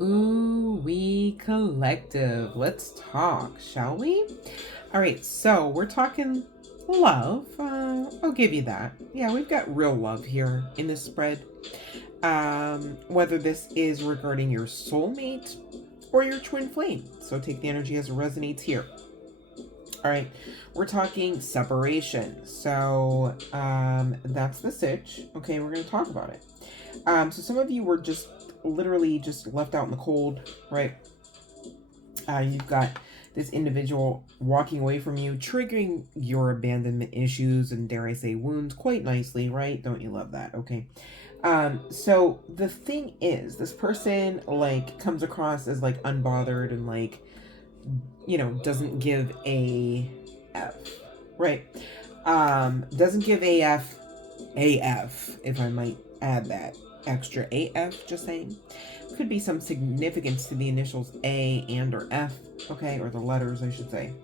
Ooh, we collective. Let's talk, shall we? All right, so we're talking love. I'll give you that. Yeah, we've got real love here in this spread. Whether this is regarding your soulmate or your twin flame. So take the energy as it resonates here. All right, we're talking separation. So that's the sitch. Okay, we're going to talk about it. So some of you were just literally just left out in the cold, right? You've got this individual walking away from you, triggering your abandonment issues and, dare I say, wounds quite nicely, right? Don't you love that? Okay. So the thing is, this person like comes across as like unbothered and like, doesn't give a F, right? Doesn't give AF, if I might add that extra AF, just saying. Could be some significance to the initials A and or F, okay, or the letters, I should say.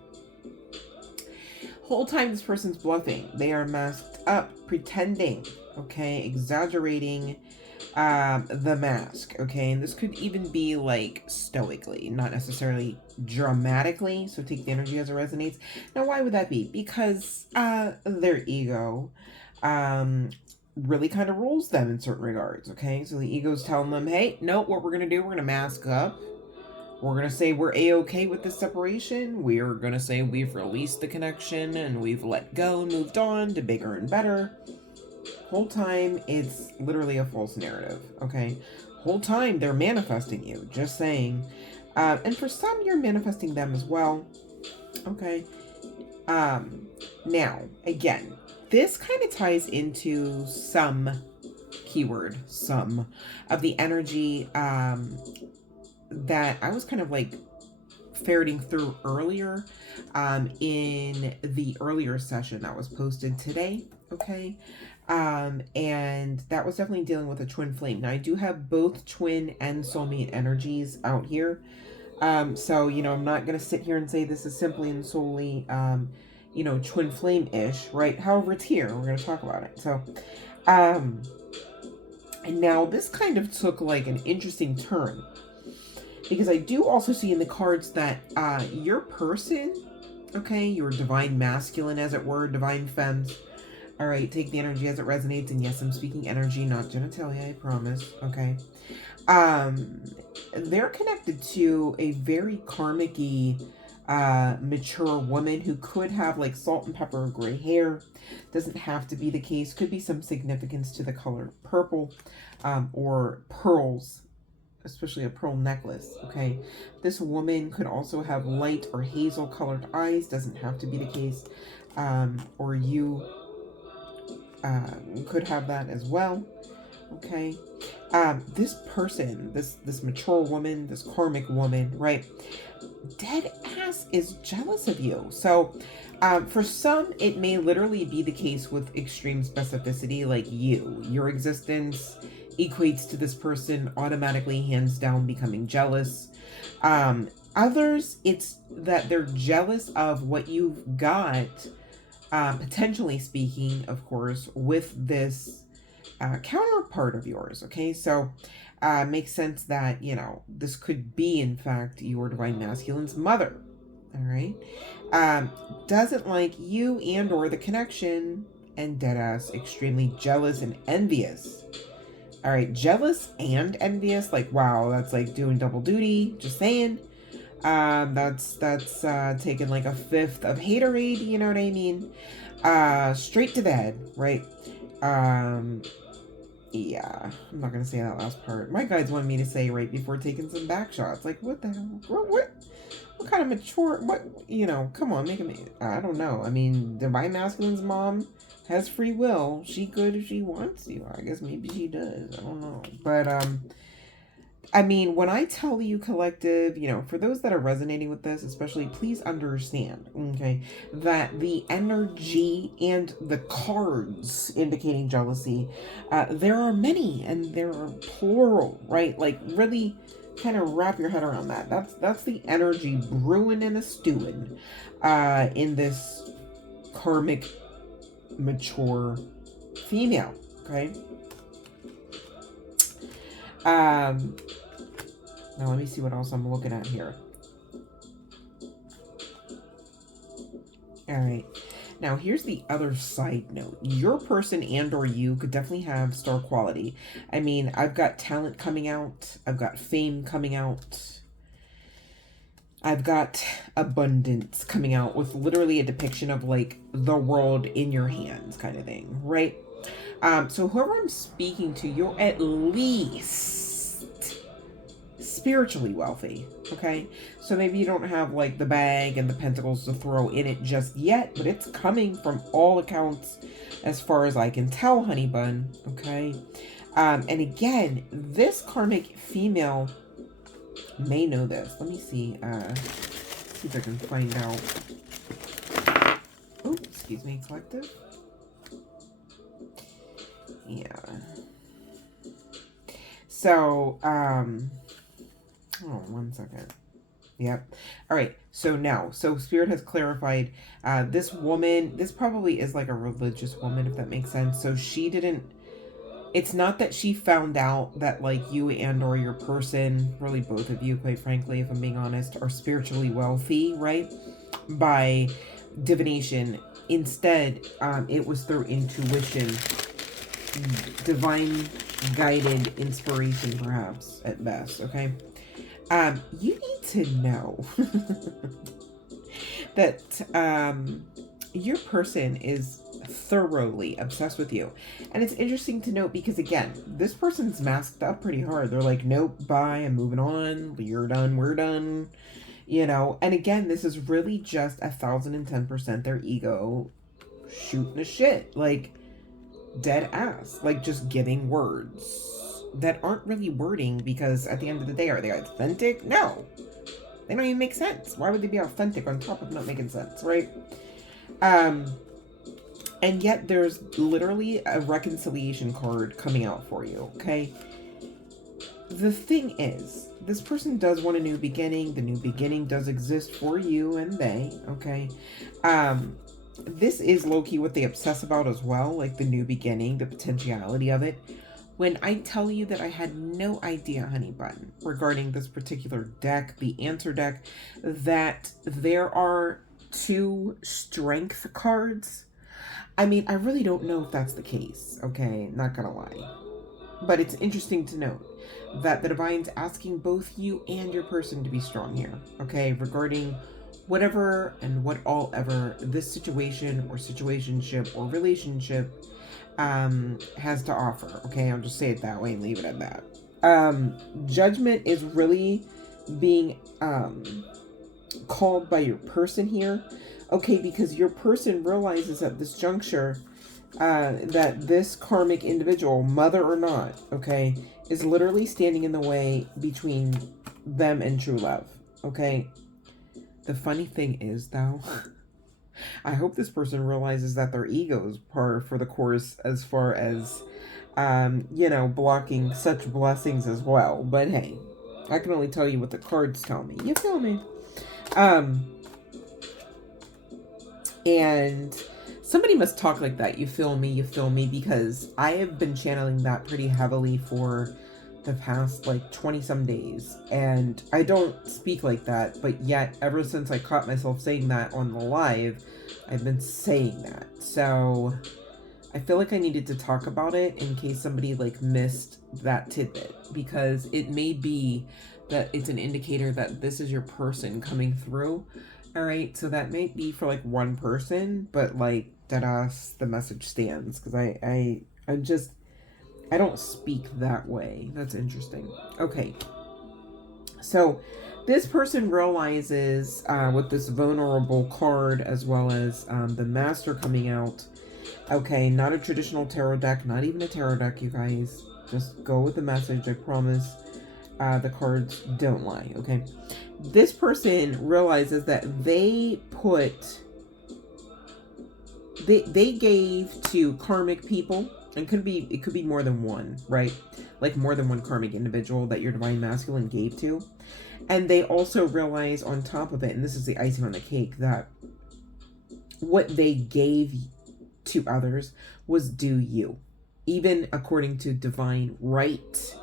Whole time this person's bluffing. They are masked up, pretending, okay, exaggerating the mask, okay, and this could even be like stoically, not necessarily dramatically, so take the energy as it resonates. Now why would that be? Because their ego really kind of rules them in certain regards, okay? So the ego's telling them, hey, no, what we're gonna do, we're gonna mask up, we're gonna say we're a-okay with this separation, we're gonna say we've released the connection and we've let go and moved on to bigger and better. Whole time it's literally a false narrative, okay? Whole time they're manifesting you, just saying. And for some you're manifesting them as well, okay? Now again, this kind of ties into some of the energy that I was kind of like ferreting through earlier in the earlier session that was posted today, okay? And that was definitely dealing with a twin flame. Now I do have both twin and soulmate energies out here. So, I'm not going to sit here and say this is simply and solely, twin flame-ish, right? However, it's here. We're going to talk about it. So, and now this kind of took like an interesting turn because I do also see in the cards that your person, okay, your divine masculine, as it were, divine femmes, all right, take the energy as it resonates. And yes, I'm speaking energy, not genitalia, I promise, okay? They're connected to a very karmic-y, mature woman who could have like salt and pepper gray hair. Doesn't have to be the case. Could be some significance to the color purple, or pearls, especially a pearl necklace, okay? This woman could also have light or hazel colored eyes. Doesn't have to be the case. Or you could have that as well, okay? This person, this mature woman, this karmic woman, right, dead ass is jealous of you. So for some it may literally be the case with extreme specificity, like your existence equates to this person automatically, hands down, becoming jealous. Others, it's that they're jealous of what you've got, potentially speaking, of course, with this counterpart of yours, okay? So makes sense that, this could be, in fact, your divine masculine's mother, all right? Doesn't like you and or the connection, and deadass extremely jealous and envious. All right, jealous and envious, like, wow, that's like doing double duty, just saying. That's taking like a fifth of haterade, you know what I mean? Straight to bed, right? Yeah, I'm not gonna say that last part. My guides wanted me to say right before taking some back shots. Like, what the hell? What kind of mature? What, come on, make it. I don't know. I mean, divine masculine's mom has free will. She could if she wants to. I guess maybe she does. I don't know. But I mean, when I tell you, collective, for those that are resonating with this, especially, please understand, okay, that the energy and the cards indicating jealousy, there are many and there are plural, right? Like, really kind of wrap your head around that. That's the energy brewing and a stewing in this karmic, mature female, okay? Now let me see what else I'm looking at here. All right. Now here's the other side note. Your person and or you could definitely have star quality. I mean, I've got talent coming out. I've got fame coming out. I've got abundance coming out with literally a depiction of like the world in your hands kind of thing, right? So whoever I'm speaking to, you're at least spiritually wealthy, okay? So maybe you don't have like the bag and the pentacles to throw in it just yet, but it's coming from all accounts as far as I can tell, honey bun, okay? And again, this karmic female may know this. Let me see. See if I can find out. Oh, excuse me, collective. Yeah. So, oh, 1 second. Yep. All right. So now, Spirit has clarified, this woman, this probably is like a religious woman, if that makes sense. So she didn't, it's not that she found out that like you and or your person, really both of you, quite frankly, if I'm being honest, are spiritually wealthy, right? By divination. Instead, it was through intuition, divine guided inspiration, perhaps, at best, okay? You need to know that your person is thoroughly obsessed with you. And it's interesting to note because, again, this person's masked up pretty hard. They're like, nope, bye, I'm moving on. You're done, we're done. You know, and again, this is really just 1010% their ego shooting a shit. Like, dead ass. Like, just giving words that aren't really wording, because at the end of the day, are they authentic? No. They don't even make sense. Why would they be authentic on top of not making sense, right? And yet there's literally a reconciliation card coming out for you, okay? The thing is, this person does want a new beginning. The new beginning does exist for you and they, okay? This is low-key what they obsess about as well, like the new beginning, the potentiality of it. When I tell you that I had no idea, honey bun, regarding this particular deck, the answer deck, that there are 2 strength cards, I mean, I really don't know if that's the case, okay? Not gonna lie. But it's interesting to note that the Divine's asking both you and your person to be strong here, okay? Regarding whatever and what all ever this situation or situationship or relationship has to offer, okay? I'll just say it that way and leave it at that. Judgment is really being called by your person here, okay? Because your person realizes at this juncture that this karmic individual, mother or not, okay, is literally standing in the way between them and true love, okay? The funny thing is, though, I hope this person realizes that their ego is par for the course as far as, you know, blocking such blessings as well. But hey, I can only tell you what the cards tell me. You feel me? And somebody must talk like that. You feel me? You feel me? Because I have been channeling that pretty heavily for the past like 20 some days, and I don't speak like that, but yet ever since I caught myself saying that on the live, I've been saying that. So I feel like I needed to talk about it in case somebody like missed that tidbit, because it may be that it's an indicator that this is your person coming through. All right, so that may be for like one person, but like deadass, the message stands, because I don't speak that way. That's interesting. Okay. So this person realizes with this vulnerable card, as well as the master coming out. Okay, not a traditional tarot deck, not even a tarot deck, you guys. Just go with the message, I promise. The cards don't lie, okay? This person realizes that they gave to karmic people. And it could be more than one, right? Like more than one karmic individual that your divine masculine gave to. And they also realize on top of it, and this is the icing on the cake, that what they gave to others was due you. Even according to divine right.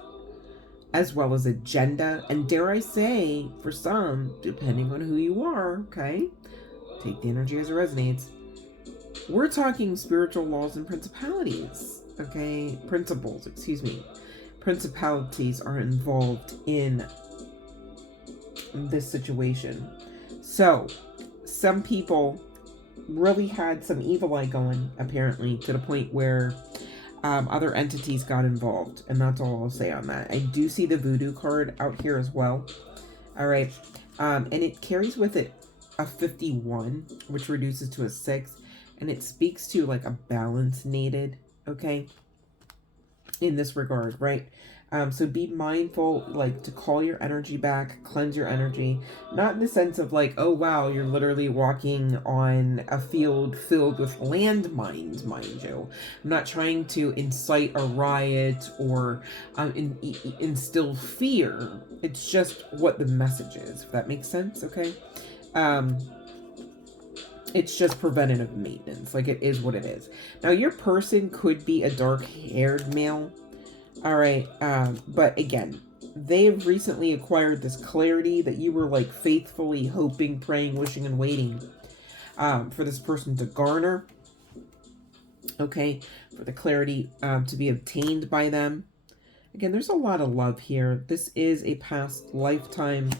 as well as agenda, and dare I say, for some, depending on who you are, okay, take the energy as it resonates, we're talking spiritual laws and principalities, okay, principles, excuse me. Principalities are involved in this situation. So, some people really had some evil eye going, apparently, to the point where other entities got involved. And that's all I'll say on that. I do see the voodoo card out here as well. All right. And it carries with it a 51, which reduces to a 6. And it speaks to like a balance needed, okay, in this regard, right? So be mindful, like, to call your energy back, cleanse your energy, not in the sense of like, oh wow, you're literally walking on a field filled with landmines, mind you. I'm not trying to incite a riot or instill fear. It's just what the message is, if that makes sense, okay? It's just preventative maintenance, like it is what it is. Now, your person could be a dark-haired male. All right, but again, they've recently acquired this clarity that you were like faithfully hoping, praying, wishing, and waiting for this person to garner. Okay, for the clarity to be obtained by them. Again, there's a lot of love here. This is a past lifetime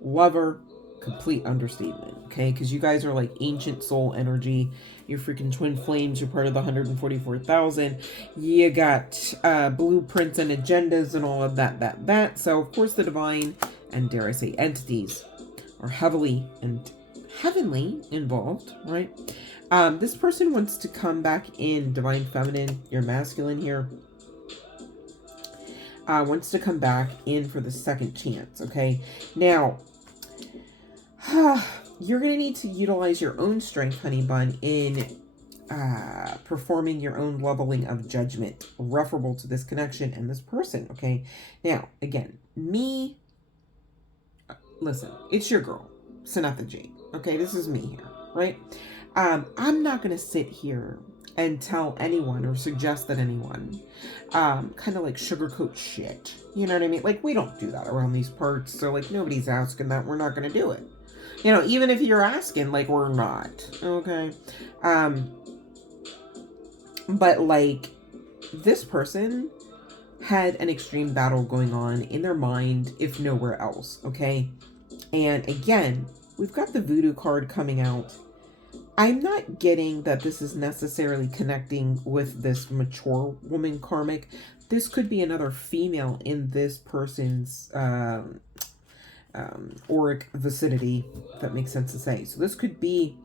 lover. Complete understatement, okay? Because you guys are like ancient soul energy. You're freaking twin flames. You're part of the 144,000. You got blueprints and agendas and all of that. So, of course, the divine and, dare I say, entities are heavily and heavenly involved, right? This person wants to come back in, divine feminine, your masculine here. Wants to come back in for the second chance, okay? Now, you're going to need to utilize your own strength, honey bun, in performing your own leveling of judgment referable to this connection and this person, okay? Now, again, listen, it's your girl, Samantha G, okay? This is me here, right? I'm not going to sit here and tell anyone or suggest that anyone kind of like sugarcoat shit. You know what I mean? Like, we don't do that around these parts, so like nobody's asking that. We're not going to do it. You know, even if you're asking, like, we're not, okay? But, like, this person had an extreme battle going on in their mind, if nowhere else, okay? And, again, we've got the voodoo card coming out. I'm not getting that this is necessarily connecting with this mature woman karmic. This could be another female in this person's auric vicinity, if that makes sense to say. So this could be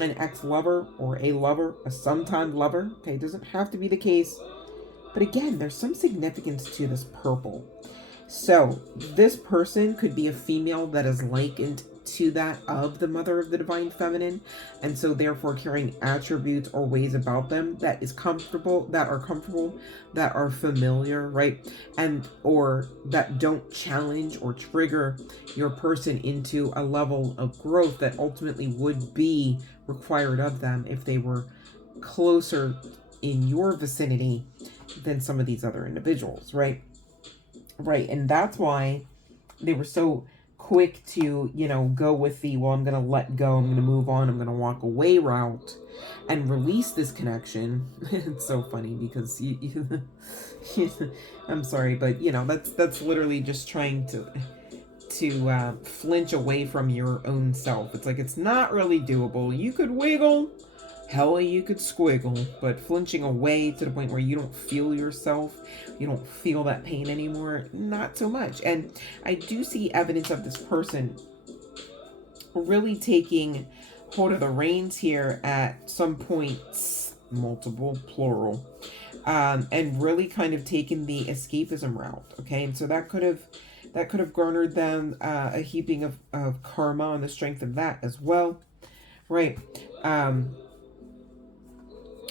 an ex-lover or a sometime lover. Okay, it doesn't have to be the case. But again, there's some significance to this purple. So this person could be a female that is likened to that of the mother of the divine feminine, and so therefore carrying attributes or ways about them that are comfortable, that are familiar, right? And or that don't challenge or trigger your person into a level of growth that ultimately would be required of them if they were closer in your vicinity than some of these other individuals, right? Right, and that's why they were so quick to, you know, go with the, well, I'm going to let go, I'm going to move on, I'm going to walk away route and release this connection. It's so funny because I'm sorry, but, you know, that's literally just trying to flinch away from your own self. It's like, it's not really doable. You could wiggle, hell, you could squiggle, but flinching away to the point where you don't feel yourself, you don't feel that pain anymore, not so much. And I do see evidence of this person really taking hold of the reins here at some points, multiple, plural, and really kind of taking the escapism route, okay? And so that could have garnered them a heaping of karma on the strength of that as well, right?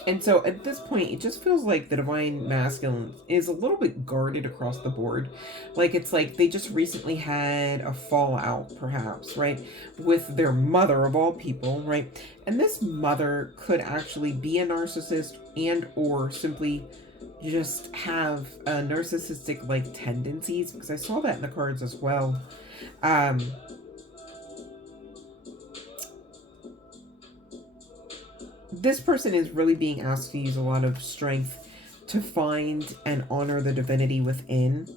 And so at this point, it just feels like the divine masculine is a little bit guarded across the board. Like, it's like they just recently had a fallout, perhaps, right? With their mother of all people, right? And this mother could actually be a narcissist and or simply just have narcissistic like tendencies, because I saw that in the cards as well. This person is really being asked to use a lot of strength to find and honor the divinity within.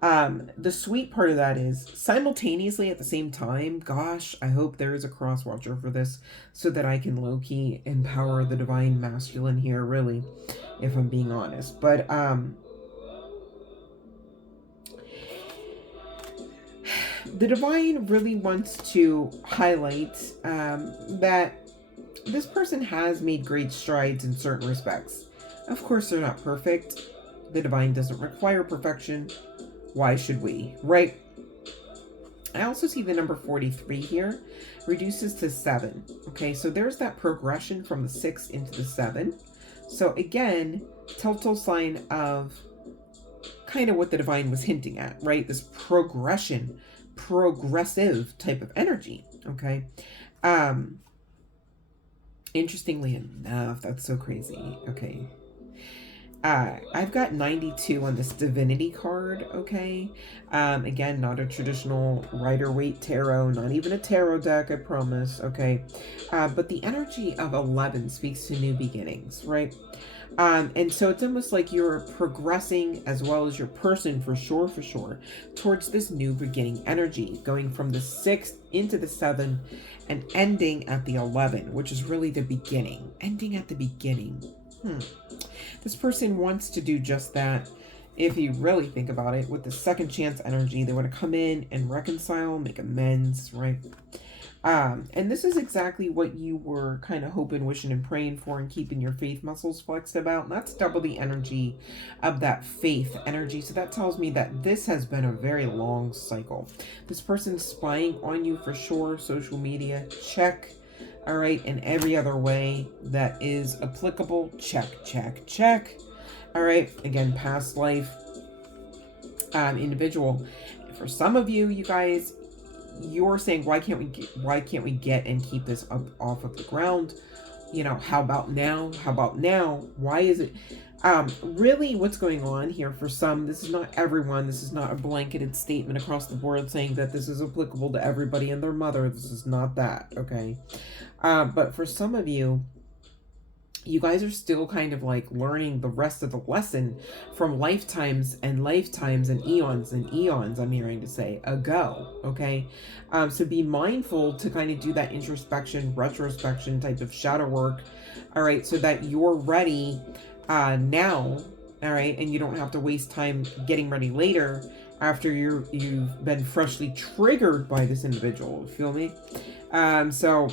The sweet part of that is simultaneously at the same time, gosh, I hope there is a cross watcher for this so that I can low-key empower the divine masculine here, really, if I'm being honest. But the divine really wants to highlight that this person has made great strides in certain respects. Of course, they're not perfect. The divine doesn't require perfection. Why should we, right? I also see the number 43 here reduces to 7. Okay, so there's that progression from the 6 into the 7. So again, telltale sign of kind of what the divine was hinting at, right? This progressive type of energy. Okay. Interestingly enough, that's so crazy. Okay. I've got 92 on this divinity card, okay? Again, not a traditional Rider-Waite tarot, not even a tarot deck, I promise, okay? But the energy of 11 speaks to new beginnings, right? And so it's almost like you're progressing, as well as your person, for sure, towards this new beginning energy, going from the 6 into the 7 and ending at the 11, which is really the beginning. Ending at the beginning. This person wants to do just that. If you really think about it, with the second chance energy, they want to come in and reconcile, make amends, right? And this is exactly what you were kind of hoping, wishing, and praying for, and keeping your faith muscles flexed about. And that's double the energy of that faith energy. So that tells me that this has been a very long cycle. This person's spying on you for sure. Social media, check. All right, in every other way that is applicable, check. All right, again, past life, individual. For some of you, you guys, you're saying, why can't we get and keep this up off of the ground? You know, how about now? Why is it? Really what's going on here for some, this is not everyone, this is not a blanketed statement across the board saying that this is applicable to everybody and their mother. This is not that, okay? But for some of you, you guys are still kind of like learning the rest of the lesson from lifetimes and eons and eons, I'm hearing to say, ago, okay? So be mindful to kind of do that introspection, retrospection type of shadow work, all right, so that you're ready now, all right, and you don't have to waste time getting ready later after you've been freshly triggered by this individual, feel me? So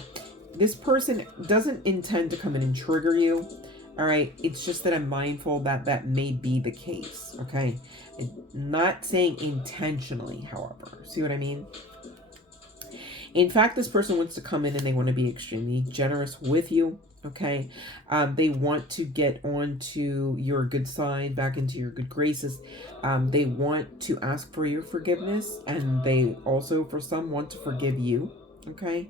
this person doesn't intend to come in and trigger you, all right? It's just that I'm mindful that that may be the case, okay? I'm not saying intentionally, however. See what I mean? In fact, this person wants to come in and they want to be extremely generous with you, okay? They want to get onto your good side, back into your good graces. They want to ask for your forgiveness, and they also, for some, want to forgive you, okay?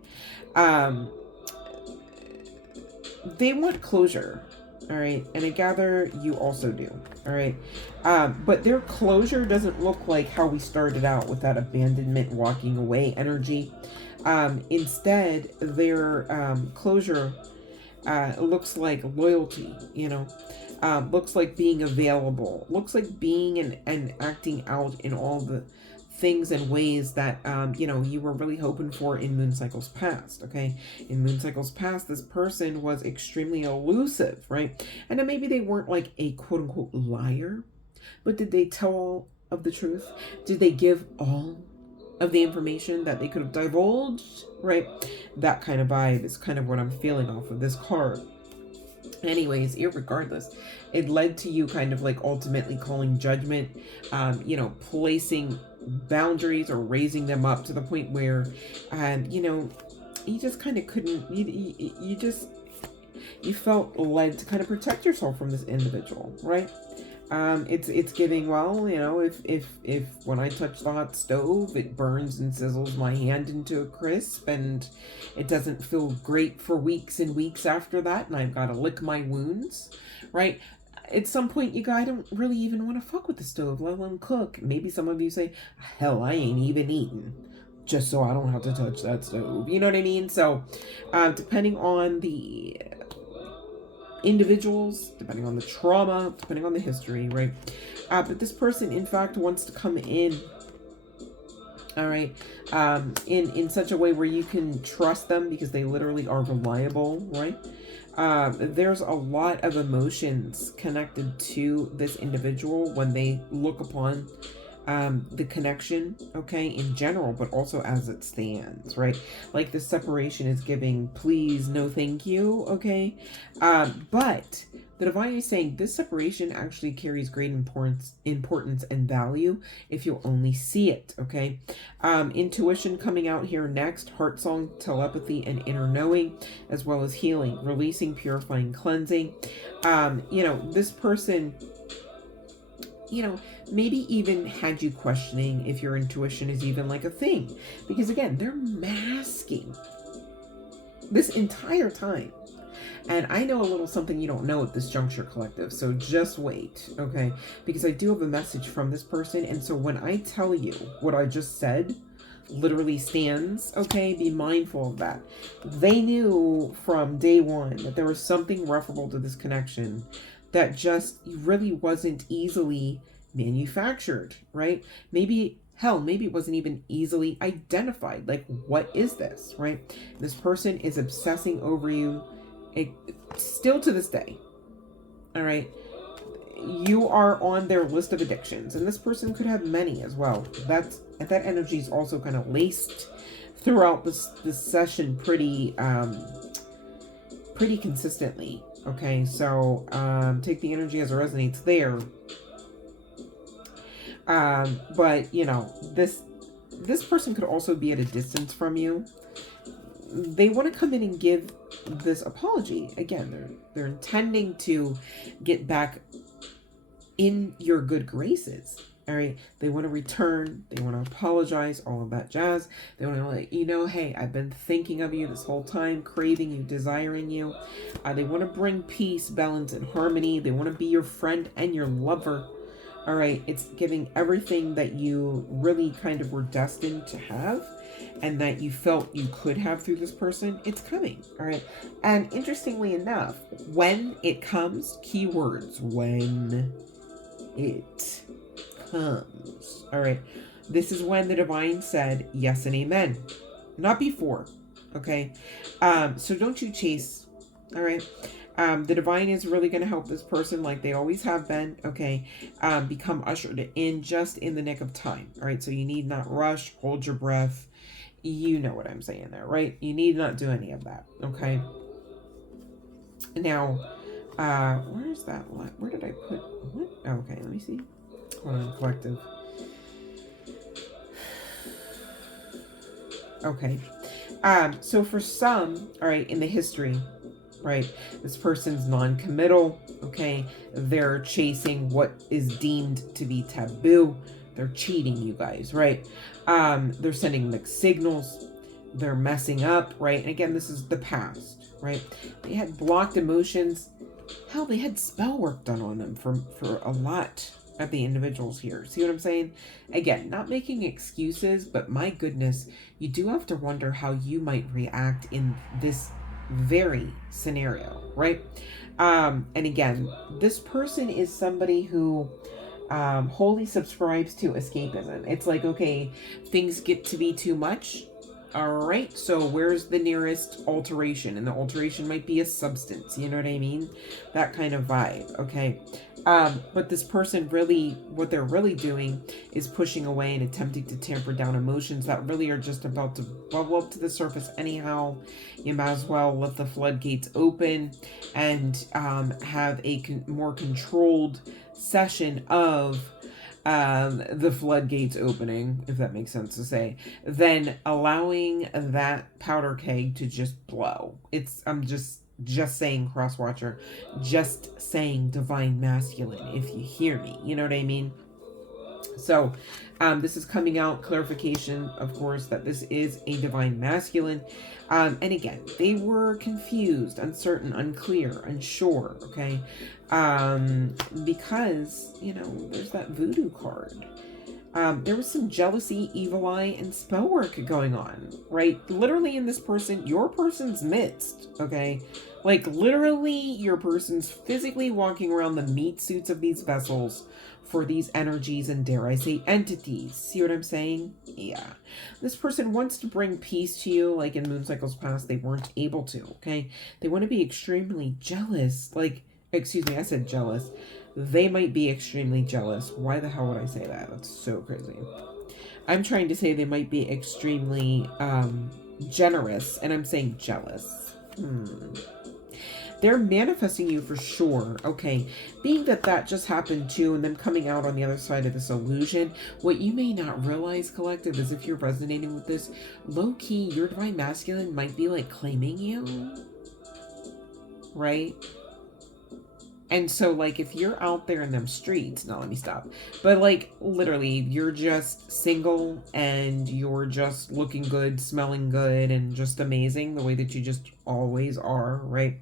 They want closure, all right? And I gather you also do, all right? But their closure doesn't look like how we started out with that abandonment, walking away energy. Instead, their closure looks like loyalty, you know, looks like being available, looks like being and acting out in all the things and ways that, you know, you were really hoping for in moon cycles past, okay? In moon cycles past, this person was extremely elusive, right? And then maybe they weren't like a quote-unquote liar, but did they tell all of the truth? Did they give all of the information that they could have divulged, right? That kind of vibe is kind of what I'm feeling off of this card. Anyways, irregardless, it led to you kind of like ultimately calling judgment, you know, placing boundaries or raising them up to the point where, you know, you just kind of couldn't, you felt led to kind of protect yourself from this individual, right? It's giving, well, you know, if when I touch the hot stove, it burns and sizzles my hand into a crisp, and it doesn't feel great for weeks and weeks after that, and I've got to lick my wounds, right? at some point you go, I don't really even want to fuck with the stove, let alone cook. Maybe some of you say, hell, I ain't even eating just so I don't have to touch that stove. You know what I mean? So depending on the individuals, depending on the trauma, depending on the history, right? But this person, in fact, wants to come in, all right, in such a way where you can trust them because they literally are reliable, right? There's a lot of emotions connected to this individual when they look upon the connection, okay, in general, but also as it stands, right? Like the separation is giving please, no thank you, okay? But the divine is saying this separation actually carries great importance and value if you'll only see it, okay? Intuition coming out here next, heart song, telepathy, and inner knowing, as well as healing, releasing, purifying, cleansing. This person, maybe even had you questioning if your intuition is even like a thing. Because again, they're masking this entire time. And I know a little something you don't know at this juncture, collective. So just wait, okay? Because I do have a message from this person. And so when I tell you what I just said literally stands, okay? Be mindful of that. They knew from day one that there was something referable to this connection that just really wasn't easily manufactured, right? Maybe it wasn't even easily identified. Like, what is this, right? This person is obsessing over you, still to this day, all right? You are on their list of addictions, and this person could have many as well. That energy is also kind of laced throughout this session pretty consistently. Okay, so take the energy as it resonates there. But this person could also be at a distance from you. They want to come in and give this apology. Again, they're intending to get back in your good graces. All right, they want to return, they want to apologize, all of that jazz. They want to let you know, hey, I've been thinking of you this whole time, craving you, desiring you. They want to bring peace, balance, and harmony. They want to be your friend and your lover. All right, it's giving everything that you really kind of were destined to have and that you felt you could have through this person. It's coming. All right, and interestingly enough, when it comes, keywords, when it comes. All right, this is when the divine said yes and amen, not before. Okay, so don't you chase. All right, the divine is really going to help this person like they always have been. Okay, become ushered in just in the nick of time. All right, so you need not rush, hold your breath. You know what I'm saying there, right? You need not do any of that. Okay, now where's that? Where did I put what? Okay, let me see. Hold on, collective. Okay. So for some, all right, in the history, right, this person's non-committal, okay? They're chasing what is deemed to be taboo. They're cheating you guys, right? They're sending mixed signals. They're messing up, right? And again, this is the past, right? They had blocked emotions. Hell, they had spell work done on them for a lot of the individuals here. See what I'm saying? Again, not making excuses, but my goodness, you do have to wonder how you might react in this very scenario, right? And again, this person is somebody who wholly subscribes to escapism. It's like, okay, things get to be too much. All right, so where's the nearest alteration? And the alteration might be a substance, you know what I mean? That kind of vibe, okay? But this person really, what they're really doing is pushing away and attempting to tamper down emotions that really are just about to bubble up to the surface anyhow. You might as well let the floodgates open and have a more controlled session of the floodgates opening, if that makes sense to say, than allowing that powder keg to just blow. I'm just saying, crosswatcher, just saying divine masculine, if you hear me, you know what I mean? So this is coming out, clarification, of course, that this is a divine masculine. And again, they were confused, uncertain, unclear, unsure, okay? Because, you know, there's that voodoo card. There was some jealousy, evil eye, and spell work going on, right? Literally in this person, your person's midst, okay? Like literally your person's physically walking around the meat suits of these vessels for these energies and, dare I say, entities. See what I'm saying? Yeah. This person wants to bring peace to you, like in moon cycles past, they weren't able to, okay? They want to be extremely jealous. Like, excuse me, I said jealous. They might be extremely jealous. Why the hell would I say that? That's so crazy. I'm trying to say they might be extremely generous, and I'm saying jealous. They're manifesting you for sure, okay? Being that that just happened too, and then coming out on the other side of this illusion, what you may not realize, collective, is if you're resonating with this, low-key, your divine masculine might be like claiming you, right? And so, like, if you're out there in them streets, no, let me stop. But, like, literally, you're just single and you're just looking good, smelling good, and just amazing the way that you just always are, right?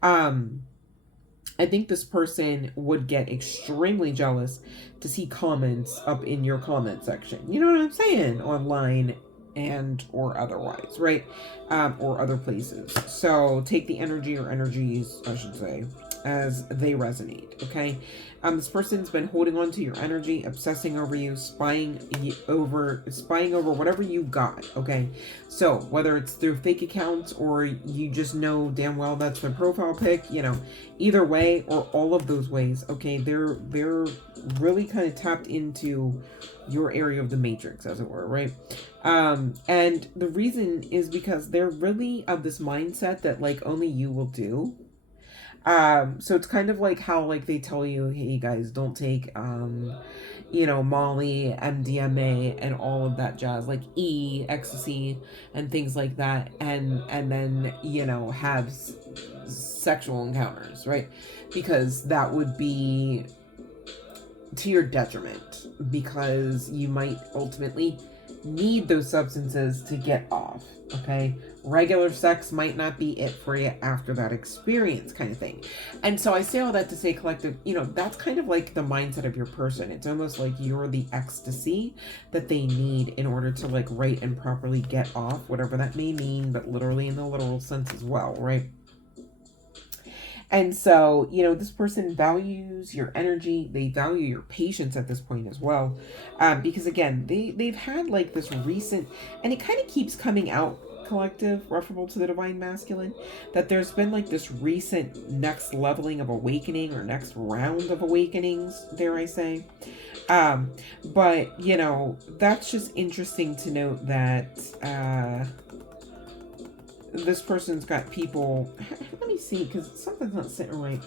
I think this person would get extremely jealous to see comments up in your comment section. You know what I'm saying? Online and or otherwise, right? Or other places. So take the energy or energies, I should say, as they resonate, okay? This person's been holding on to your energy, obsessing over you, spying over whatever you got, okay? So whether it's through fake accounts or you just know damn well that's their profile pic, you know, either way or all of those ways, okay? They're really kind of tapped into your area of the matrix, as it were, right? And the reason is because they're really of this mindset that like only you will do. So it's kind of like how like they tell you, hey guys, don't take you know, Molly, MDMA, and all of that jazz, like ecstasy and things like that, and then, you know, have sexual encounters, right? Because that would be to your detriment, because you might ultimately need those substances to get off, okay? Regular sex might not be it for you after that experience, kind of thing. And so I say all that to say, collective, you know, that's kind of like the mindset of your person. It's almost like you're the ecstasy that they need in order to like right and properly get off, whatever that may mean, but literally in the literal sense as well, right? And so, you know, this person values your energy. They value your patience at this point as well. Because again, they've had like this recent, and it kind of keeps coming out, collective, referable to the divine masculine, that there's been like this recent next leveling of awakening or next round of awakenings, dare I say. But, you know, that's just interesting to note that, this person's got people. Let me see, because something's not sitting right.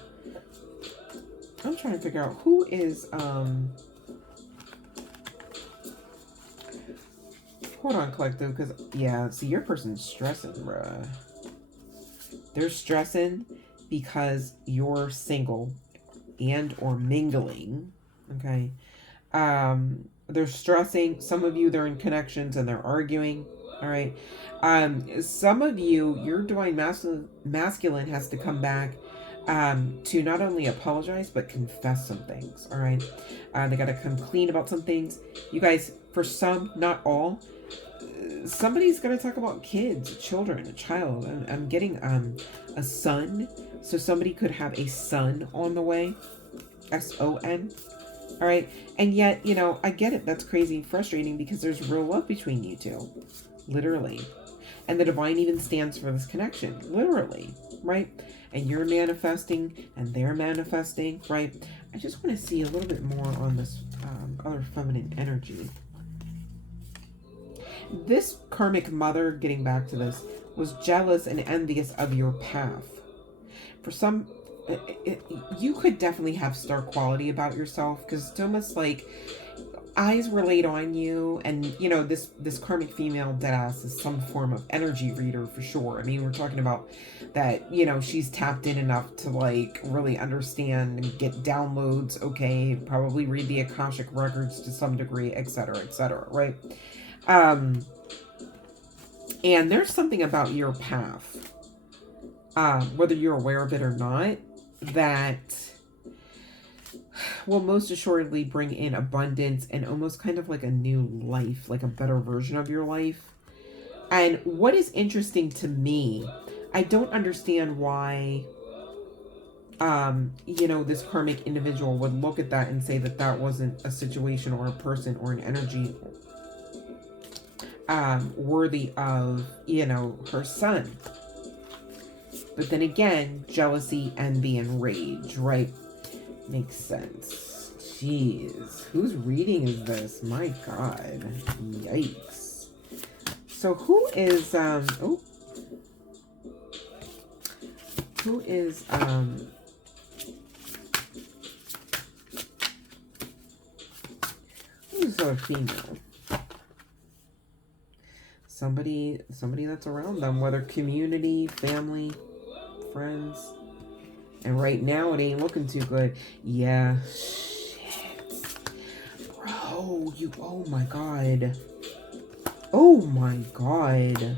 I'm trying to figure out who is hold on, collective, because yeah, see, your person's stressing, bruh. They're stressing because you're single and or mingling, okay? They're stressing. Some of you, they're in connections and they're arguing. All right. Some of you, your divine masculine has to come back to not only apologize, but confess some things. All right. They got to come clean about some things. You guys, for some, not all, somebody's going to talk about kids, children, a child. I'm getting a son. So somebody could have a son on the way. SON. All right. And yet, you know, I get it. That's crazy and frustrating because there's real love between you two. Literally. And the divine even stands for this connection. Literally. Right? And you're manifesting and they're manifesting. Right? I just want to see a little bit more on this other feminine energy. This karmic mother, getting back to this, was jealous and envious of your path. For some, you could definitely have star quality about yourself, because it's almost like eyes were laid on you, and you know, this karmic female deadass is some form of energy reader for sure. I mean, we're talking about that, you know, she's tapped in enough to like really understand and get downloads, okay, probably read the Akashic records to some degree, etc., right? And there's something about your path, whether you're aware of it or not, that will most assuredly bring in abundance and almost kind of like a new life, like a better version of your life. And what is interesting to me, I don't understand why, you know, this karmic individual would look at that and say that that wasn't a situation or a person or an energy worthy of, you know, her son. But then again, jealousy, envy, and rage, right? Makes sense. Jeez. Whose reading is this? My God. Yikes. So who is, who's a female? Somebody that's around them, whether community, family, friends. And right now, it ain't looking too good. Yeah. Shit. Bro, you... Oh, my God. Oh, my God.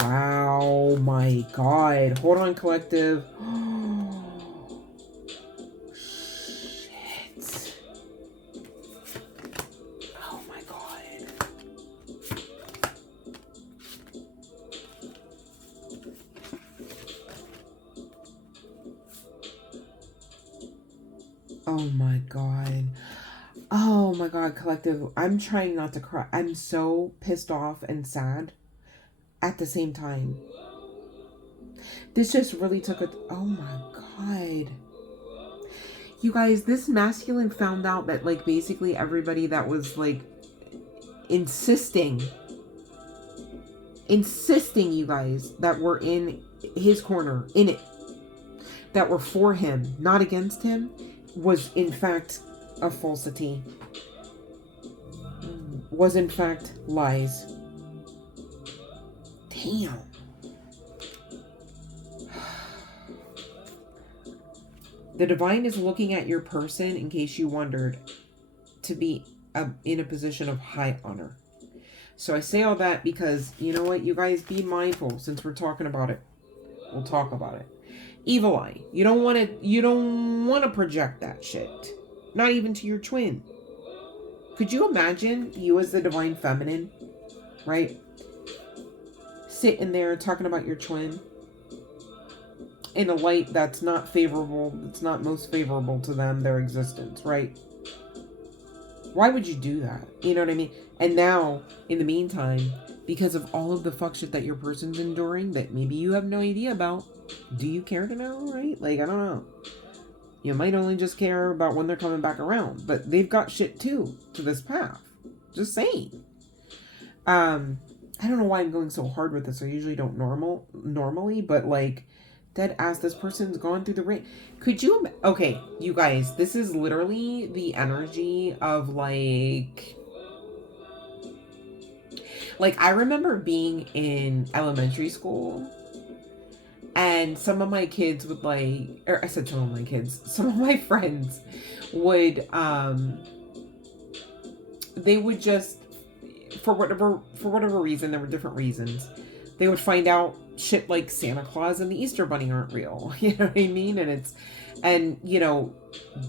Wow. My God. Hold on, collective. Shit. Oh, my God. Oh my God. Oh my God, collective. I'm trying not to cry. I'm so pissed off and sad at the same time. This just really took a... Oh my God. You guys, this masculine found out that like basically everybody that was like insisting, you guys, that were in his corner, in it, that were for him, not against him, was in fact a falsity, was in fact lies. Damn. The divine is looking at your person, in case you wondered, to be in a position of high honor. So I say all that because, you know what, you guys, be mindful. Since we're talking about it, we'll talk about it. Evil eye. You don't want to project that shit. Not even to your twin. Could you imagine you as the divine feminine, right? Sitting there talking about your twin in a light that's not favorable, that's not most favorable to them, their existence, right? Why would you do that? You know what I mean? And now, in the meantime, because of all of the fuck shit that your person's enduring that maybe you have no idea about, do you care to know, right? Like, I don't know. You might only just care about when they're coming back around, but they've got shit too to this path. Just saying. I don't know why I'm going so hard with this. I usually don't normally, but like, dead ass, this person's gone through the rain. Could you... Okay, you guys, this is literally the energy of like, I remember being in elementary school, and some of my kids would like, or I said some of my kids, some of my friends would, they would just, for whatever reason, there were different reasons, they would find out shit like Santa Claus and the Easter Bunny aren't real. You know what I mean? And you know,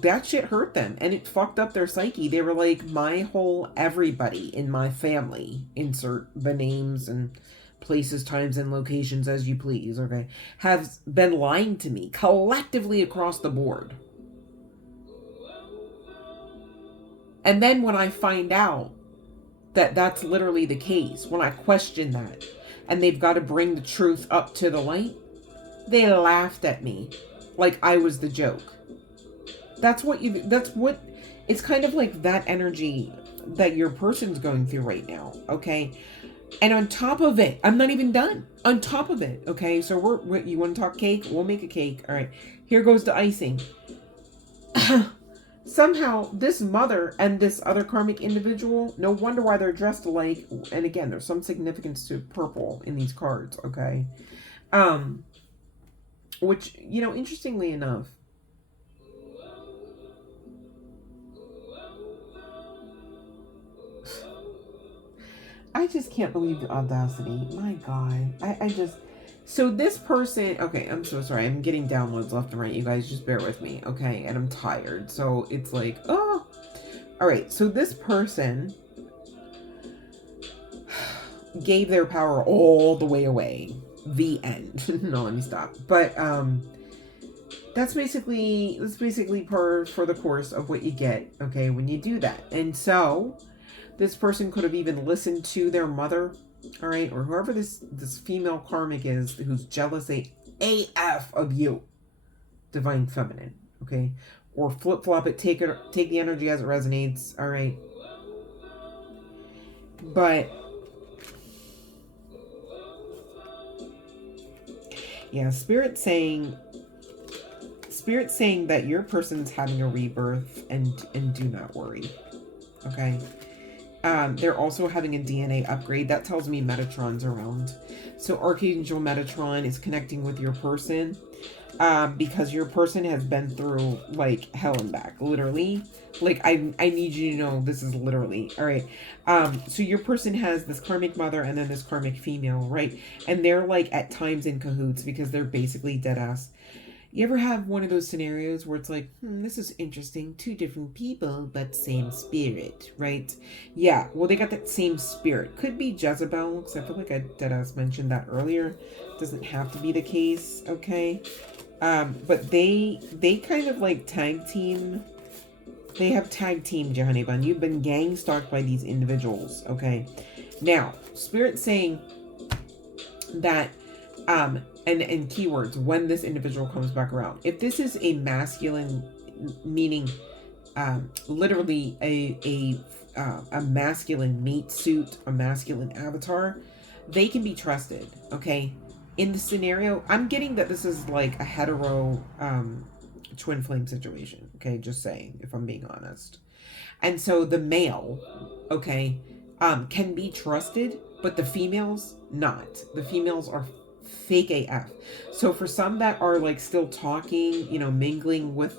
that shit hurt them and it fucked up their psyche. They were like, my whole everybody in my family, insert the names and places, times, and locations as you please, okay, have been lying to me collectively across the board. And then when I find out that that's literally the case, when I question that, and they've got to bring the truth up to the light, they laughed at me like I was the joke. That's what it's kind of like that energy that your person's going through right now, okay? And on top of it, I'm not even done. On top of it, okay? So you want to talk cake? We'll make a cake. All right. Here goes the icing. somehow this mother and this other karmic individual, no wonder why they're dressed alike. And again, there's some significance to purple in these cards, okay? Um, which, interestingly enough, I just can't believe the audacity. My God. I just. So this person. Okay, I'm so sorry. I'm getting downloads left and right. You guys just bear with me, okay? And I'm tired. So it's like, oh. All right. So this person gave their power all the way away. The end. No, let me stop. But that's basically per for the course of what you get, okay, when you do that. And so this person could have even listened to their mother, all right, or whoever this female karmic is who's jealous AF of you, divine feminine, okay, or flip flop it, take the energy as it resonates, all right. But yeah, spirit saying that your person's having a rebirth, and do not worry, okay. They're also having a DNA upgrade. That tells me Metatron's around. So Archangel Metatron is connecting with your person, because your person has been through like hell and back, literally. Like I need you to know this is literally, all right. So your person has this karmic mother and then this karmic female, right? And they're like at times in cahoots because they're basically dead ass. You ever have one of those scenarios where it's like, this is interesting. Two different people, but same spirit, right? Yeah, well, they got that same spirit. Could be Jezebel, because I feel like I deadass mentioned that earlier. Doesn't have to be the case, okay? But they kind of like tag team. They have tag teamed you, honey bun. You've been gang stalked by these individuals, okay? Now, spirit saying that, and keywords when this individual comes back around. If this is a masculine, meaning literally a masculine meat suit, a masculine avatar, they can be trusted, okay? In the scenario, I'm getting that this is like a hetero twin flame situation, okay? Just saying, if I'm being honest. And so the male, okay, can be trusted, but the females, not. The females are fake AF. So for some that are like still talking, mingling with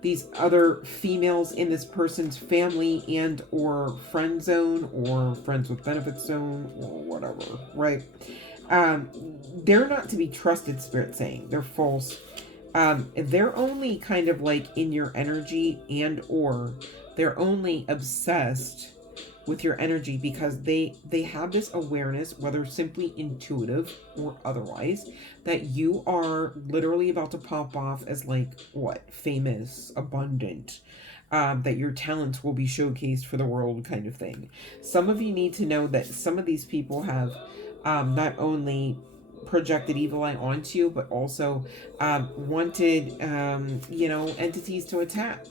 these other females in this person's family and or friend zone or friends with benefits zone or whatever, right? They're not to be trusted, spirit saying. They're false. They're only kind of like in your energy and or they're only obsessed with your energy because they have this awareness, whether simply intuitive or otherwise, that you are literally about to pop off as like what, famous, abundant, that your talents will be showcased for the world, kind of thing. Some of you need to know that some of these people have not only projected evil eye onto you, but also wanted entities to attach.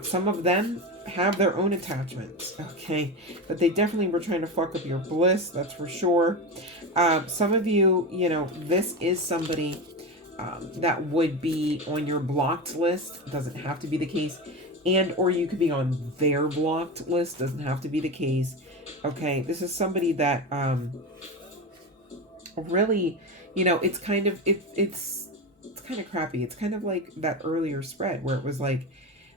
Some of them have their own attachments, okay? But they definitely were trying to fuck up your bliss, that's for sure. Some of you, this is somebody that would be on your blocked list. It doesn't have to be the case. And or you could be on their blocked list. Doesn't have to be the case. Okay, this is somebody that really, it's kind of it's kind of crappy. It's kind of like that earlier spread where it was like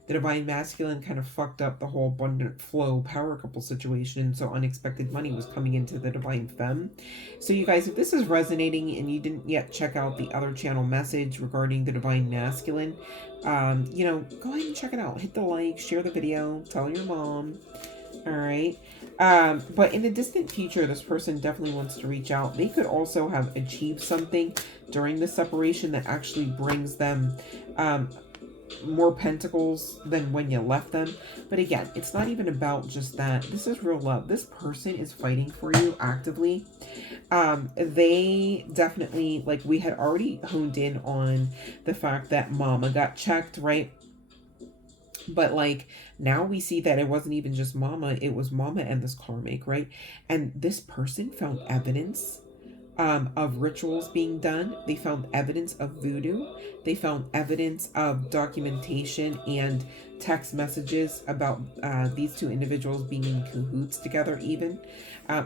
the divine masculine kind of fucked up the whole abundant flow power couple situation, and so unexpected money was coming into the divine femme. So you guys, if this is resonating and you didn't yet check out the other channel message regarding the divine masculine, go ahead and check it out. Hit the like, share the video, tell your mom. All right. But in the distant future, this person definitely wants to reach out. They could also have achieved something during the separation that actually brings them more pentacles than when you left them. But again, it's not even about just that. This is real love. This person is fighting for you actively. They definitely, like, we had already honed in on the fact that mama got checked, right? But like now we see that it wasn't even just mama, it was mama and this karmic, right? And this person found evidence of rituals being done. They found evidence of voodoo. They found evidence of documentation and text messages about these two individuals being in cahoots together even.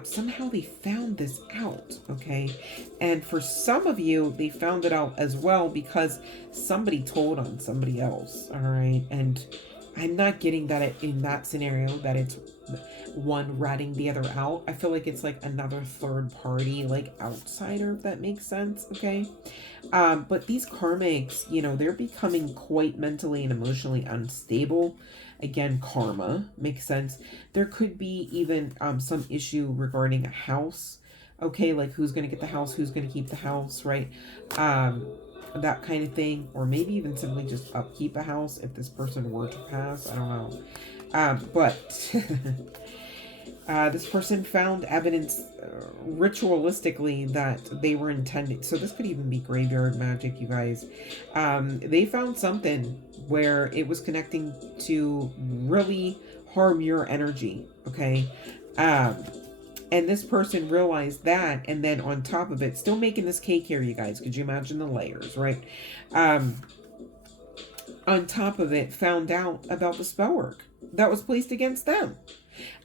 Somehow they found this out, okay? And for some of you, they found it out as well because somebody told on somebody else, all right? And I'm not getting that in that scenario that it's one ratting the other out. I feel like it's like another third party, like outsider, if that makes sense, okay? But these karmics, you know, they're becoming quite mentally and emotionally unstable. Again, karma makes sense. There could be even some issue regarding a house, okay? Like who's going to get the house, who's going to keep the house, right? That kind of thing. Or maybe even simply just upkeep a house if this person were to pass. I don't know. But this person found evidence ritualistically that they were intending. So this could even be graveyard magic, you guys. They found something where it was connecting to really harm your energy, okay? And this person realized that, and then on top of it, still making this cake here, you guys. Could you imagine the layers, right? On top of it, found out about the spell work that was placed against them.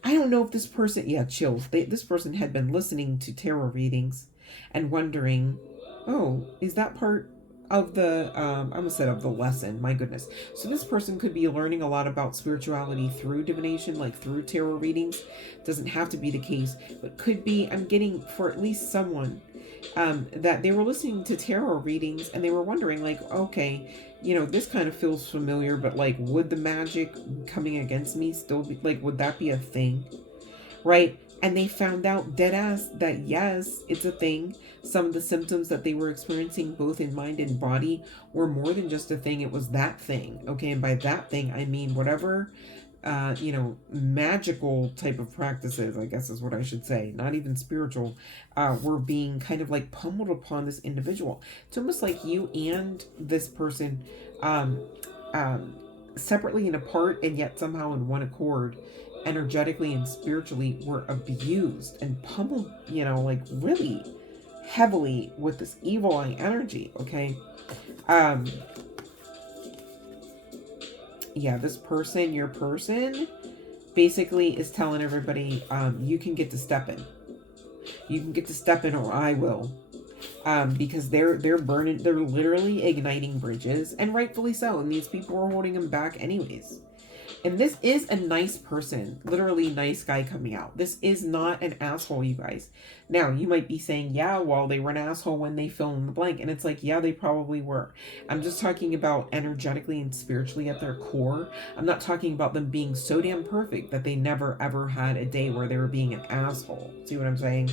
I don't know if this person, yeah, chills. This person had been listening to tarot readings and wondering, oh, is that part of the, I almost said of the lesson, my goodness. So this person could be learning a lot about spirituality through divination, like through tarot readings. Doesn't have to be the case, but could be, I'm getting for at least someone, that they were listening to tarot readings and they were wondering like, okay, you know, this kind of feels familiar, but like, would the magic coming against me still be like, would that be a thing? Right? And they found out dead ass that yes, it's a thing. Some of the symptoms that they were experiencing both in mind and body were more than just a thing. It was that thing. Okay. And by that thing, I mean, whatever, you know, magical type of practices, I guess is what I should say, not even spiritual, were being kind of like pummeled upon this individual. It's almost like you and this person, separately and apart, and yet somehow in one accord, energetically and spiritually, were abused and pummeled, you know, like really heavily with this evil eye energy, okay? Yeah, this person, your person, basically is telling everybody, you can get to step in. You can get to step in or I will. Because they're burning, they're literally igniting bridges, and rightfully so. And these people are holding them back anyways. And this is a nice person, literally nice guy coming out. This is not an asshole, you guys. Now, you might be saying, yeah, well, they were an asshole when they fill in the blank. And it's like, yeah, they probably were. I'm just talking about energetically and spiritually at their core. I'm not talking about them being so damn perfect that they never, ever had a day where they were being an asshole. See what I'm saying?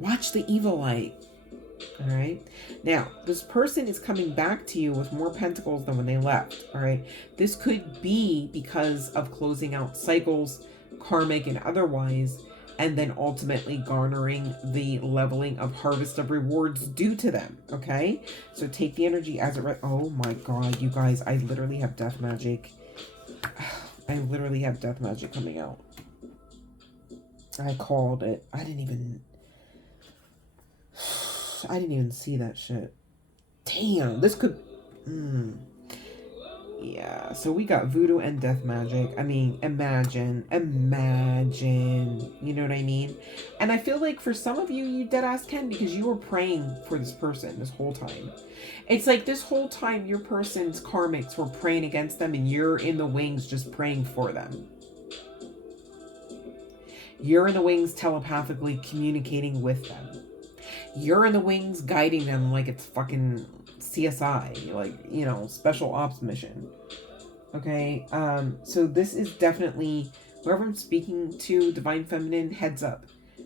Watch the evil light. All right. Now, this person is coming back to you with more pentacles than when they left. All right. This could be because of closing out cycles, karmic and otherwise, and then ultimately garnering the leveling of harvest of rewards due to them. Okay. So take the energy as it. Oh my God, you guys, I literally have death magic. I literally have death magic coming out. I called it. I didn't even see that shit. Damn, this could... Yeah, so we got voodoo and death magic. I mean, imagine. You know what I mean? And I feel like for some of you, you deadass can, because you were praying for this person this whole time. It's like this whole time your person's karmics were praying against them and you're in the wings just praying for them. You're in the wings telepathically communicating with them. You're in the wings guiding them like it's fucking CSI, like, you know, special ops mission. Okay, so this is definitely, whoever I'm speaking to, Divine Feminine, heads up.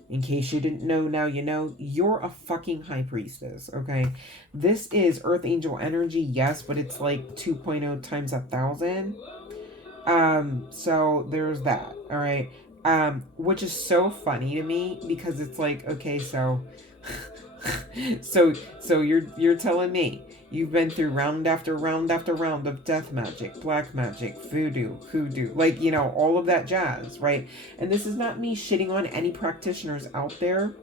In case you didn't know, now you know, you're a fucking high priestess, okay? This is Earth Angel energy, yes, but it's like 2.0 times 1,000. So there's that, all right? Which is so funny to me because it's like, okay, so so you're telling me You've been through round after round after round of death magic, black magic, voodoo, hoodoo, like, you know, all of that jazz, right? And this is not me shitting on any practitioners out there,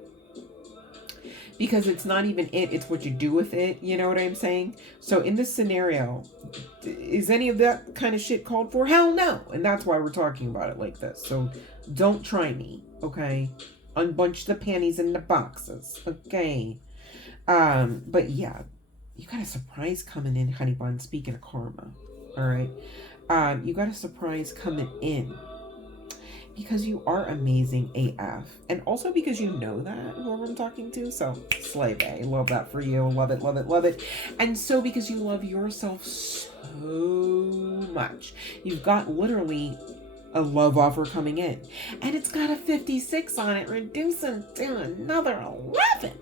because it's not even it's what you do with it, you know what I'm saying? So in this scenario, is any of that kind of shit called for? Hell no. And that's why we're talking about it like this. So don't try me, okay? Unbunch the panties in the boxes, okay? But yeah, you got a surprise coming in, honey bun. Speaking of karma, all right? You got a surprise coming in because you are amazing AF, and also because you know that, whoever I'm talking to. So slay bae, love that for you. Love it, love it, love it. And so because you love yourself so much, you've got literally a love offer coming in, and it's got a 56 on it, reducing to another 11.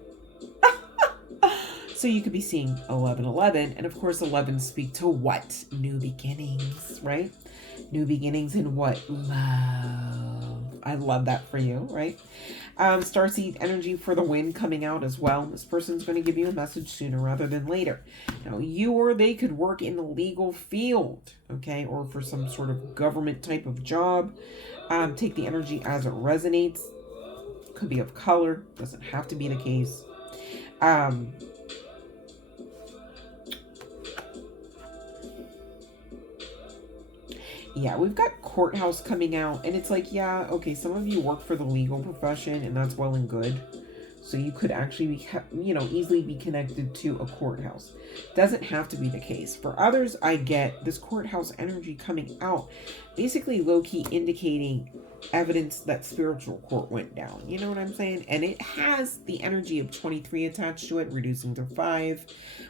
So you could be seeing 1111, and of course 11 speak to what? New beginnings, right? New beginnings in what? Love. I love that for you, right? Starseed energy for the win coming out as well. This person's going to give you a message sooner rather than later. Now, you or they could work in the legal field, okay? Or for some sort of government type of job. Take the energy as it resonates. Could be of color. Doesn't have to be the case. Yeah, we've got courthouse coming out, and it's like, yeah, okay, some of you work for the legal profession, and that's well and good. So you could actually be, you know, easily be connected to a courthouse. Doesn't have to be the case. For others, I get this courthouse energy coming out, basically low-key indicating evidence that spiritual court went down. You know what I'm saying? And it has the energy of 23 attached to it, reducing to 5,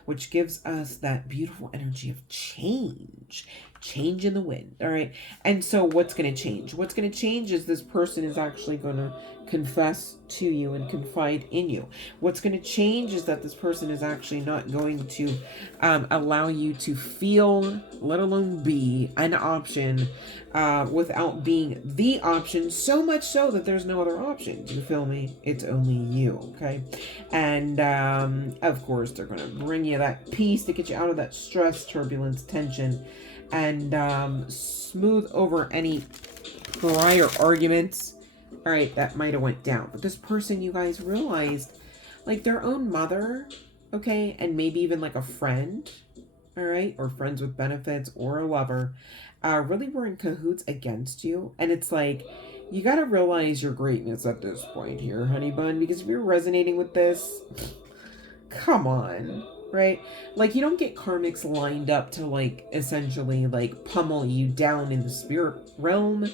which gives us that beautiful energy of change. Change in the wind. All right. And so what's going to change? What's going to change is this person is actually going to confess to you and confide in you. What's going to change is that this person is actually not going to allow you to feel, let alone be, an option without being the option, so much so that there's no other options. You feel me? It's only you, okay? And of course, they're going to bring you that peace to get you out of that stress, turbulence, tension, and smooth over any prior arguments, all right, that might have went down. But this person, you guys realized, like, their own mother, okay, and maybe even like a friend, all right, or friends with benefits, or a lover, really were in cahoots against you. And it's like, you got to realize your greatness at this point here, honey bun, because if you're resonating with this, come on. Right? Like, you don't get karmics lined up to, like, essentially, like, pummel you down in the spirit realm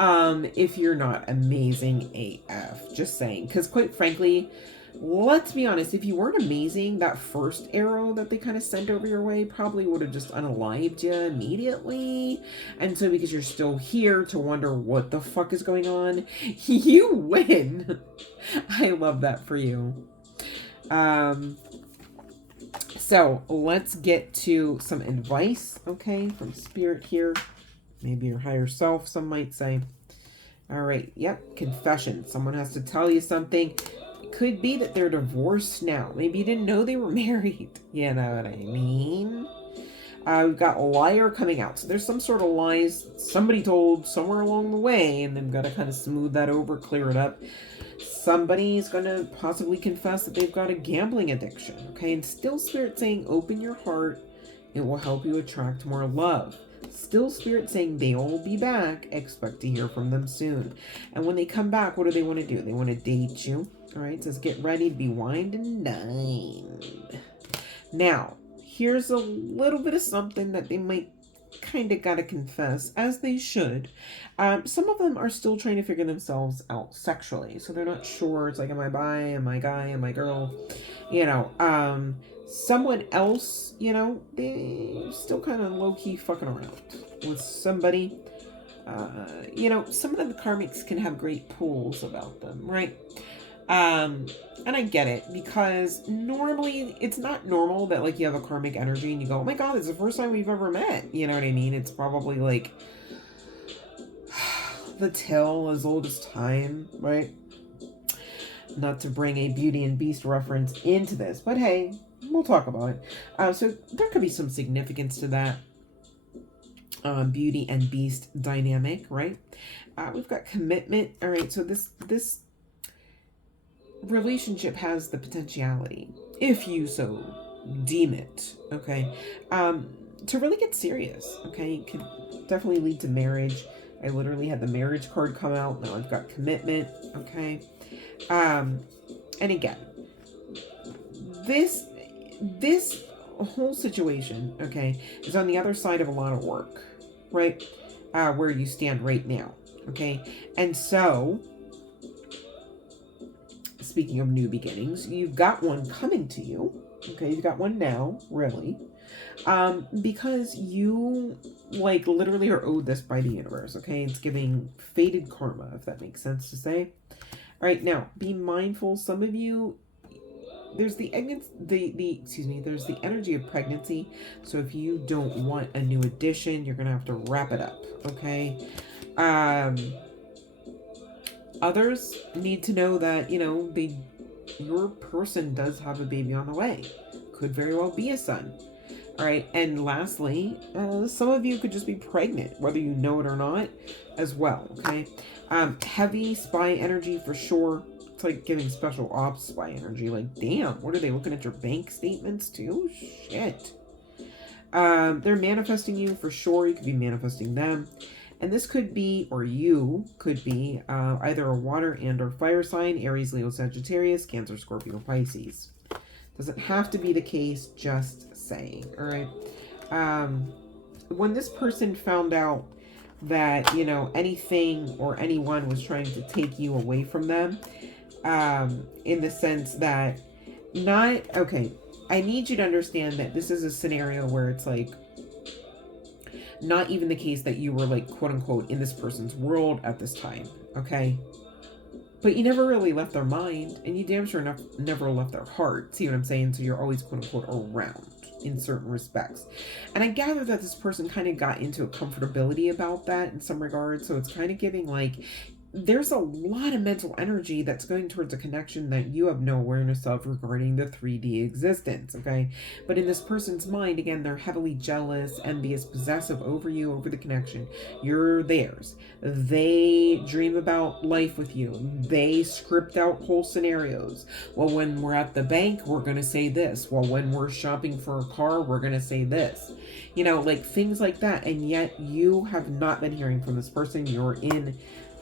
if you're not amazing AF. Just saying. Because, quite frankly, let's be honest, if you weren't amazing, that first arrow that they kind of sent over your way probably would have just unalived you immediately. And so because you're still here to wonder what the fuck is going on, you win. I love that for you. So let's get to some advice, okay, from Spirit here. Maybe your higher self, some might say. All right, yep, confession. Someone has to tell you something. It could be that they're divorced now. Maybe you didn't know they were married. You know what I mean? We've got liar coming out. So there's some sort of lies somebody told somewhere along the way, and they've got to kind of smooth that over, clear it up. Somebody's going to possibly confess that they've got a gambling addiction, okay? And still Spirit saying, open your heart. It will help you attract more love. Still Spirit saying they will be back. Expect to hear from them soon. And when they come back, what do they want to do? They want to date you, all right? It says get ready to be wined and dined. Now, here's a little bit of something that they might kind of got to confess, as they should. Some of them are still trying to figure themselves out sexually, so they're not sure. It's like, am I bi, am I guy, am I girl? You know, someone else, you know, they still kind of low-key fucking around with somebody. You know, some of the karmics can have great pulls about them, right? And I get it, because normally it's not normal that, like, you have a karmic energy and you go, oh my god, it's the first time we've ever met. You know what I mean? It's probably like the tale as old as time, right? Not to bring a Beauty and Beast reference into this, but hey, we'll talk about it. So there could be some significance to that beauty and beast dynamic, right? We've got commitment. All right, so this relationship has the potentiality, if you so deem it, okay, to really get serious. Okay, it could definitely lead to marriage. I literally had the marriage card come out. Now I've got commitment. Okay, and again, this whole situation, okay, is on the other side of a lot of work, right? Where you stand right now. Okay, and so speaking of new beginnings, you've got one coming to you. Okay, you've got one now, really. Because you, like, literally are owed this by the universe, okay? It's giving fated karma, if that makes sense to say. All right, now, be mindful. Some of you, there's the energy of pregnancy. So if you don't want a new addition, you're going to have to wrap it up, okay? Others need to know that, your person does have a baby on the way. Could very well be a son. All right. And lastly, some of you could just be pregnant, whether you know it or not, as well. Okay. Heavy spy energy for sure. It's like giving special ops spy energy. Like, damn, what are they looking at your bank statements too? Shit. They're manifesting you for sure. You could be manifesting them. And this could be, or you could be, either a water and or fire sign: Aries, Leo, Sagittarius, Cancer, Scorpio, Pisces. Doesn't have to be the case, just saying. All right. When this person found out that, anything or anyone was trying to take you away from them, in the sense that I need you to understand that this is a scenario where it's like, not even the case that you were, like, quote unquote in this person's world at this time. Okay. But you never really left their mind, and you damn sure never left their heart. See what I'm saying? So you're always, quote unquote, around in certain respects. And I gather that this person kind of got into a comfortability about that in some regards. So it's kind of giving, like, there's a lot of mental energy that's going towards a connection that you have no awareness of regarding the 3D existence, okay? But in this person's mind, again, they're heavily jealous, envious, possessive over you, over the connection. You're theirs. They dream about life with you. They script out whole scenarios. Well, when we're at the bank, we're going to say this. Well, when we're shopping for a car, we're going to say this. Like things like that. And yet you have not been hearing from this person. You're in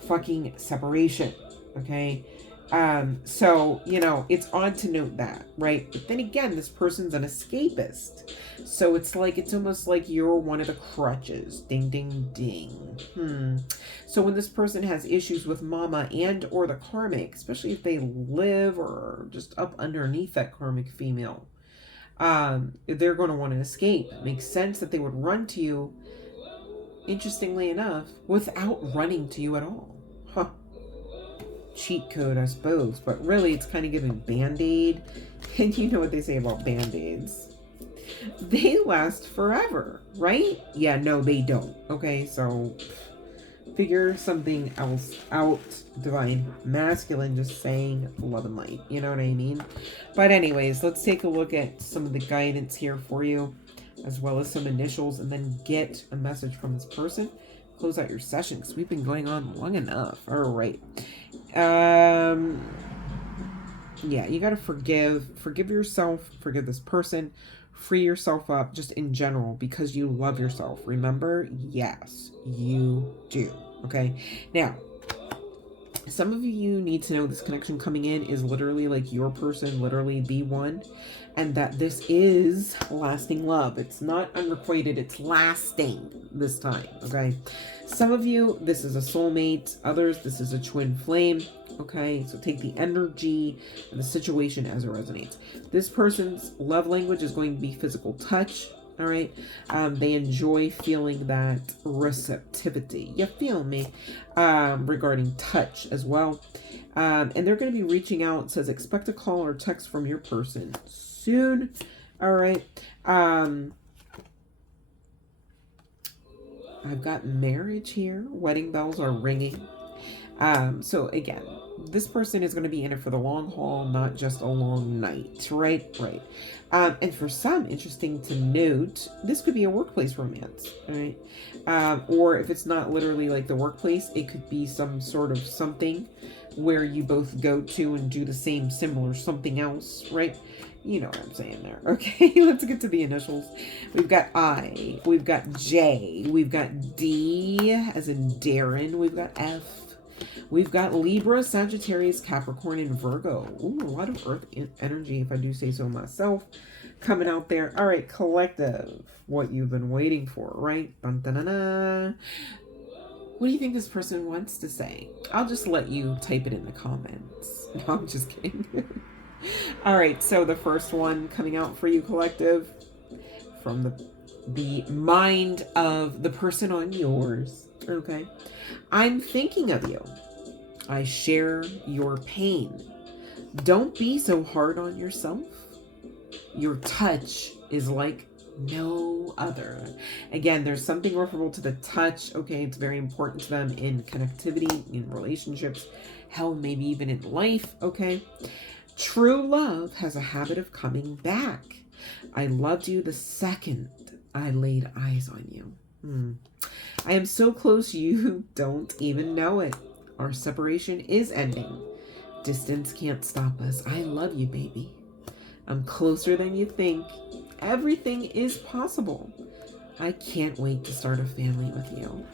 fucking separation. Okay. So, it's odd to note that, right? But then again, this person's an escapist. So it's almost like you're one of the crutches. Ding, ding, ding. So when this person has issues with mama and or the karmic, especially if they live or just up underneath that karmic female, they're going to want to escape. It makes sense that they would run to you, interestingly enough, without running to you at all. Huh. Cheat code, I suppose. But really, it's kind of giving Band-Aid. And you know what they say about Band-Aids. They last forever, right? Yeah, no, they don't. Okay, so figure something else out. Divine Masculine, just saying love and light. You know what I mean? But anyways, let's take a look at some of the guidance here for you, as well as some initials, and then get a message from this person. Close out your session because we've been going on long enough. All right. Yeah, you got to forgive yourself, forgive this person, free yourself up just in general because you love yourself. Remember? Yes, you do. Okay. Now, some of you need to know this connection coming in is literally like your person, literally the one, and that this is lasting love. It's not unrequited, it's lasting this time, okay? Some of you, this is a soulmate. Others, this is a twin flame, okay? So take the energy and the situation as it resonates. This person's love language is going to be physical touch. All right. They enjoy feeling that receptivity. You feel me? Regarding touch as well. And they're going to be reaching out. It says, expect a call or text from your person soon. All right. I've got marriage here. Wedding bells are ringing. So again, this person is going to be in it for the long haul, not just a long night, right? Right. And for some, interesting to note, this could be a workplace romance, right? Or if it's not literally like the workplace, it could be some sort of something where you both go to and do the same, similar something else, right? You know what I'm saying there. Okay, let's get to the initials. We've got I, we've got J, we've got D as in Darren, we've got F, we've got Libra, Sagittarius, Capricorn, and Virgo. Ooh, a lot of earth energy, if I do say so myself, coming out there. All right, collective, what you've been waiting for, right? Dun, dun, dun, dun. What do you think this person wants to say? I'll just let you type it in the comments. No, I'm just kidding. All right, so the first one coming out for you, collective, from the mind of the person on yours. Okay. I'm thinking of you. I share your pain. Don't be so hard on yourself. Your touch is like no other. Again, there's something referable to the touch. Okay, it's very important to them in connectivity, in relationships, hell, maybe even in life. Okay. True love has a habit of coming back. I loved you the second I laid eyes on you. I am so close you don't even know it. Our separation is ending. Distance can't stop us. I love you, baby. I'm closer than you think. Everything is possible. I can't wait to start a family with you.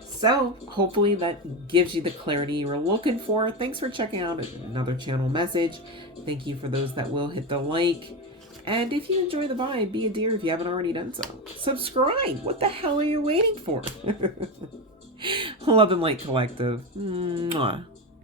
So hopefully that gives you the clarity you were looking for. Thanks for checking out another channel message. Thank you for those that will hit the like. And if you enjoy the vibe, be a dear if you haven't already done so. Subscribe. What the hell are you waiting for? Love and light, collective. Mwah.